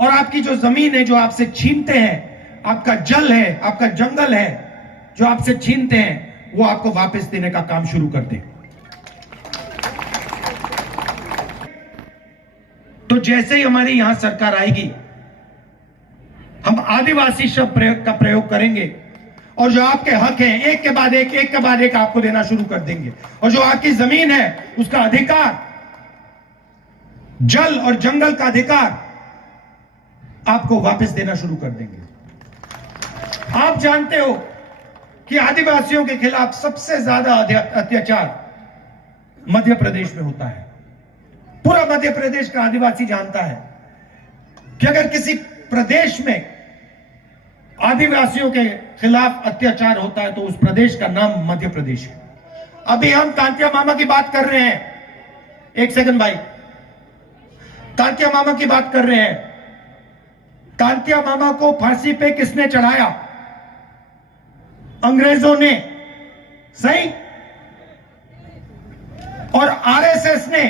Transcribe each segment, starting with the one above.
और आपकी जो जमीन है जो आपसे छीनते हैं, आपका जल है, आपका जंगल है जो आपसे छीनते हैं, वो आपको वापस देने का काम शुरू कर दे। तो जैसे ही हमारी यहां सरकार आएगी, हम आदिवासी शब्द का प्रयोग करेंगे और जो आपके हक हैं एक के बाद एक आपको देना शुरू कर देंगे। और जो आपकी जमीन है उसका अधिकार, जल और जंगल का अधिकार आपको वापस देना शुरू कर देंगे। आप जानते हो कि आदिवासियों के खिलाफ सबसे ज्यादा अत्याचार मध्य प्रदेश में होता है। पूरा मध्य प्रदेश का आदिवासी जानता है कि अगर किसी प्रदेश में आदिवासियों के खिलाफ अत्याचार होता है तो उस प्रदेश का नाम मध्य प्रदेश है। अभी हम तांतिया मामा की बात कर रहे हैं, एक सेकंड भाई, तांतिया मामा की बात कर रहे हैं। तांतिया मामा को फांसी पे किसने चढ़ाया? अंग्रेजों ने, सही? और आरएसएस ने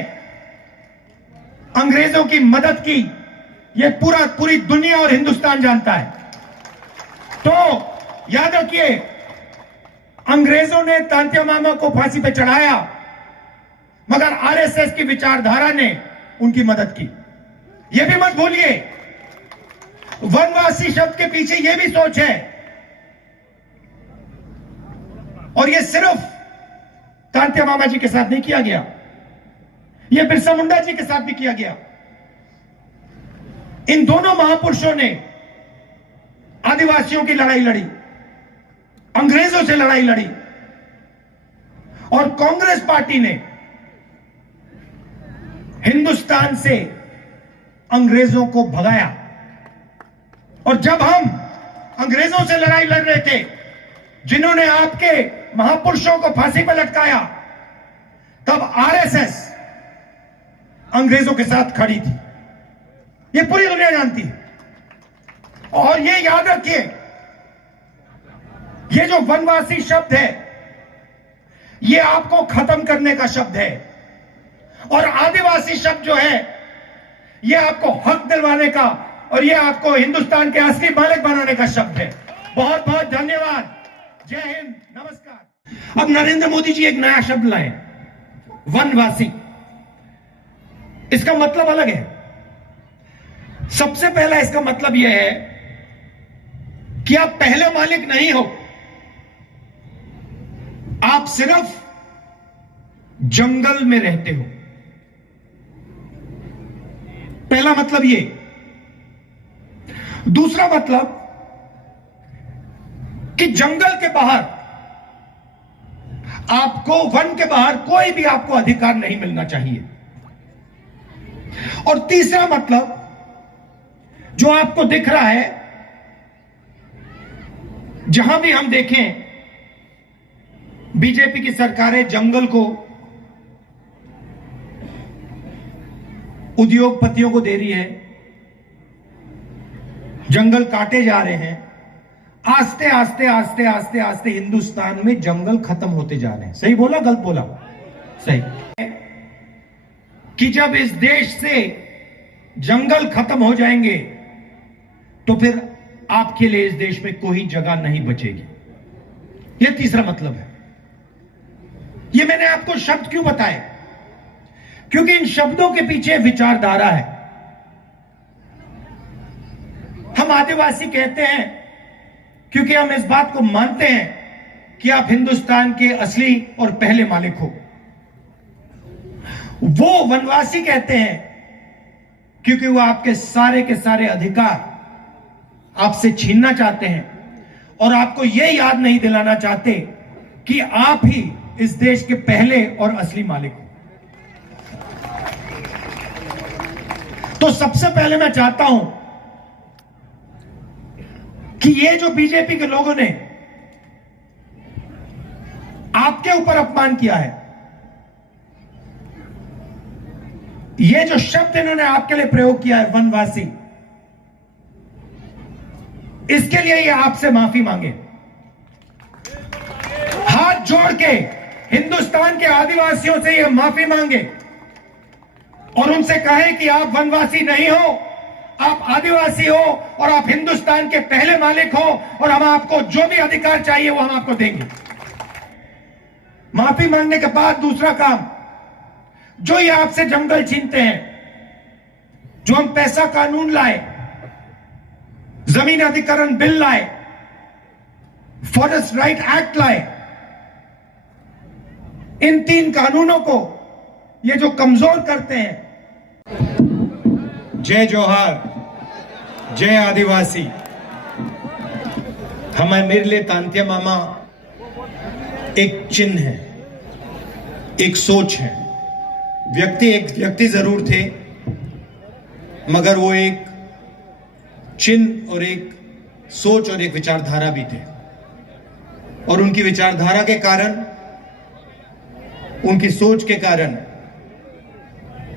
अंग्रेजों की मदद की, यह पूरी दुनिया और हिंदुस्तान जानता है। तो याद रखिए, अंग्रेजों ने तांतिया मामा को फांसी पे चढ़ाया, मगर आरएसएस की विचारधारा ने उनकी मदद की। यह भी मत भूलिए, वनवासी शब्द के पीछे यह भी सोच है। और यह सिर्फ तांतिया मामा जी के साथ नहीं किया गया, यह बिरसा मुंडा जी के साथ भी किया गया। इन दोनों महापुरुषों ने आदिवासियों की लड़ाई लड़ी, अंग्रेजों से लड़ाई लड़ी, और कांग्रेस पार्टी ने हिंदुस्तान से अंग्रेजों को भगाया। और जब हम अंग्रेजों से लड़ाई लड़ रहे थे, जिन्होंने आपके महापुरुषों को फांसी पर लटकाया, तब आरएसएस अंग्रेजों के साथ खड़ी थी। यह पूरी दुनिया जानती है। और यह याद रखिए, यह जो वनवासी शब्द है, यह आपको खत्म करने का शब्द है। और आदिवासी शब्द जो है, यह आपको हक दिलवाने का और यह आपको हिंदुस्तान के असली मालिक बनाने का शब्द है। बहुत बहुत धन्यवाद। जय हिंद, नमस्कार। अब नरेंद्र मोदी जी एक नया शब्द लाए, वनवासी। इसका मतलब अलग है। सबसे पहला इसका मतलब यह है कि आप पहले मालिक नहीं हो, आप सिर्फ जंगल में रहते हो। पहला मतलब यह। दूसरा मतलब कि जंगल के बाहर आपको, वन के बाहर कोई भी आपको अधिकार नहीं मिलना चाहिए। और तीसरा मतलब जो आपको दिख रहा है, जहां भी हम देखें, बीजेपी की सरकारें जंगल को उद्योगपतियों को दे रही है, जंगल काटे जा रहे हैं। आस्ते आस्ते आस्ते आस्ते आस्ते हिंदुस्तान में जंगल खत्म होते जा रहे हैं। सही बोला, गलत बोला? सही। कि जब इस देश से जंगल खत्म हो जाएंगे तो फिर आपके लिए इस देश में कोई जगह नहीं बचेगी। यह तीसरा मतलब है। यह मैंने आपको शब्द क्यों बताए? क्योंकि इन शब्दों के पीछे विचारधारा है। हम आदिवासी कहते हैं क्योंकि हम इस बात को मानते हैं कि आप हिंदुस्तान के असली और पहले मालिक हो। वो वनवासी कहते हैं क्योंकि वो आपके सारे के सारे अधिकार आपसे छीनना चाहते हैं और आपको यह याद नहीं दिलाना चाहते कि आप ही इस देश के पहले और असली मालिक हो। तो सबसे पहले मैं चाहता हूं कि ये जो बीजेपी के लोगों ने आपके ऊपर अपमान किया है, ये जो शब्द इन्होंने आपके लिए प्रयोग किया है वनवासी, इसके लिए ये आपसे माफी मांगे, हाथ जोड़ के हिंदुस्तान के आदिवासियों से ये माफी मांगे और उनसे कहे कि आप वनवासी नहीं हो, आप आदिवासी हो और आप हिंदुस्तान के पहले मालिक हो, और हम आपको जो भी अधिकार चाहिए वो हम आपको देंगे। माफी मांगने के बाद दूसरा काम, जो ये आपसे जंगल छीनते हैं, जो हम पैसा कानून लाए, जमीन अधिग्रहण बिल लाए, फॉरेस्ट राइट एक्ट लाए, इन 3 कानूनों को ये जो कमजोर करते हैं। जय जोहार, जय आदिवासी। मेरे लिए तांत्या मामा एक चिन्ह है, एक सोच है। एक व्यक्ति जरूर थे, मगर वो एक चिन्ह और एक सोच और एक विचारधारा भी थे। और उनकी विचारधारा के कारण, उनकी सोच के कारण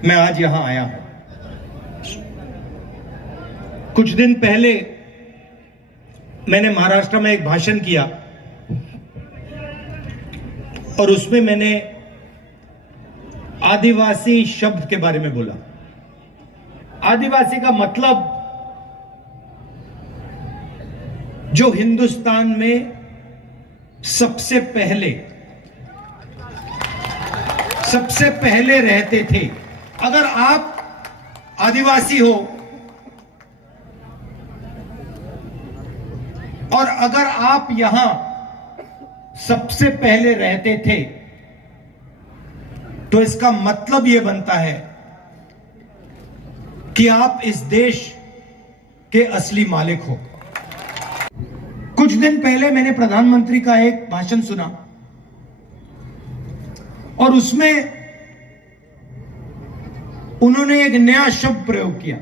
मैं आज यहां आया हूं। कुछ दिन पहले मैंने महाराष्ट्र में एक भाषण किया और उसमें मैंने आदिवासी शब्द के बारे में बोला। आदिवासी का मतलब जो हिंदुस्तान में सबसे पहले रहते थे। अगर आप आदिवासी हो और अगर आप यहां सबसे पहले रहते थे, तो इसका मतलब यह बनता है कि आप इस देश के असली मालिक हो। कुछ दिन पहले मैंने प्रधानमंत्री का एक भाषण सुना और उसमें उन्होंने एक नया शब्द प्रयोग किया,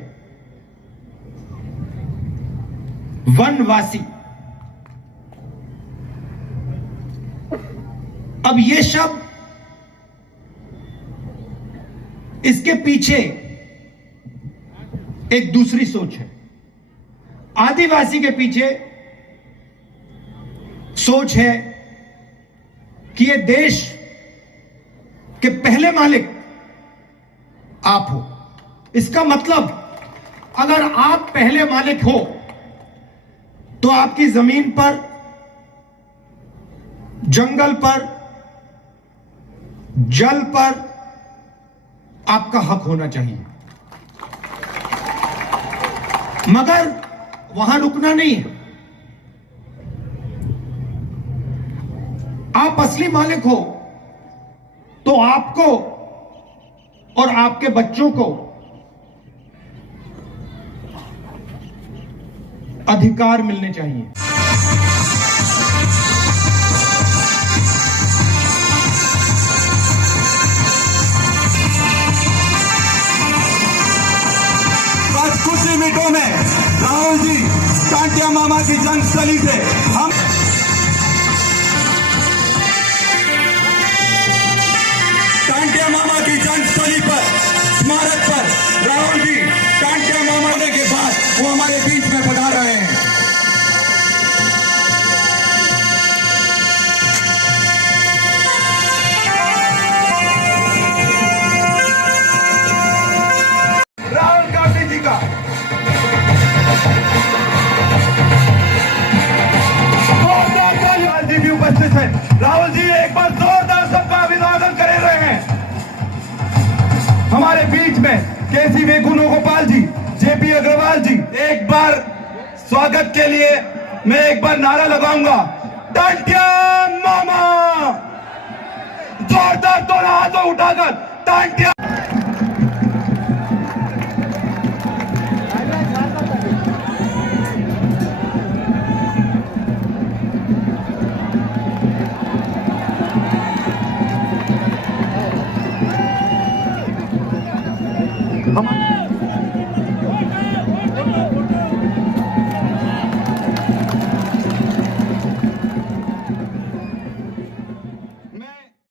वनवासी। अब यह शब्द, इसके पीछे एक दूसरी सोच है। आदिवासी के पीछे सोच है कि यह देश के पहले मालिक आप हो। इसका मतलब, अगर आप पहले मालिक हो तो आपकी जमीन पर, जंगल पर, जल पर आपका हक होना चाहिए। मगर वहां रुकना नहीं है। आप असली मालिक हो तो आपको और आपके बच्चों को अधिकार मिलने चाहिए। बस कुछ ही मिनटों में राहुल जी तांत्या मामा की जन्मस्थली से हम तांत्या मामा की जन्मस्थली पर, स्मारक पर राहुल जी तांत्या मामा के बाद वो हमारे बीच में पधार रहे हैं। राहुल गांधी जी का जोरदार तालियां जी भी उपस्थित है। राहुल जी एक बार जोरदार सबका अभिवादन करे रहे हैं। हमारे बीच में केसी वेणुगोपाल जी, जेपी अग्रवाल जी, एक बार स्वागत के लिए मैं एक बार नारा लगाऊंगा, तांत्या मामा। जोरदार दोनों हाथों उठाकर तांत्या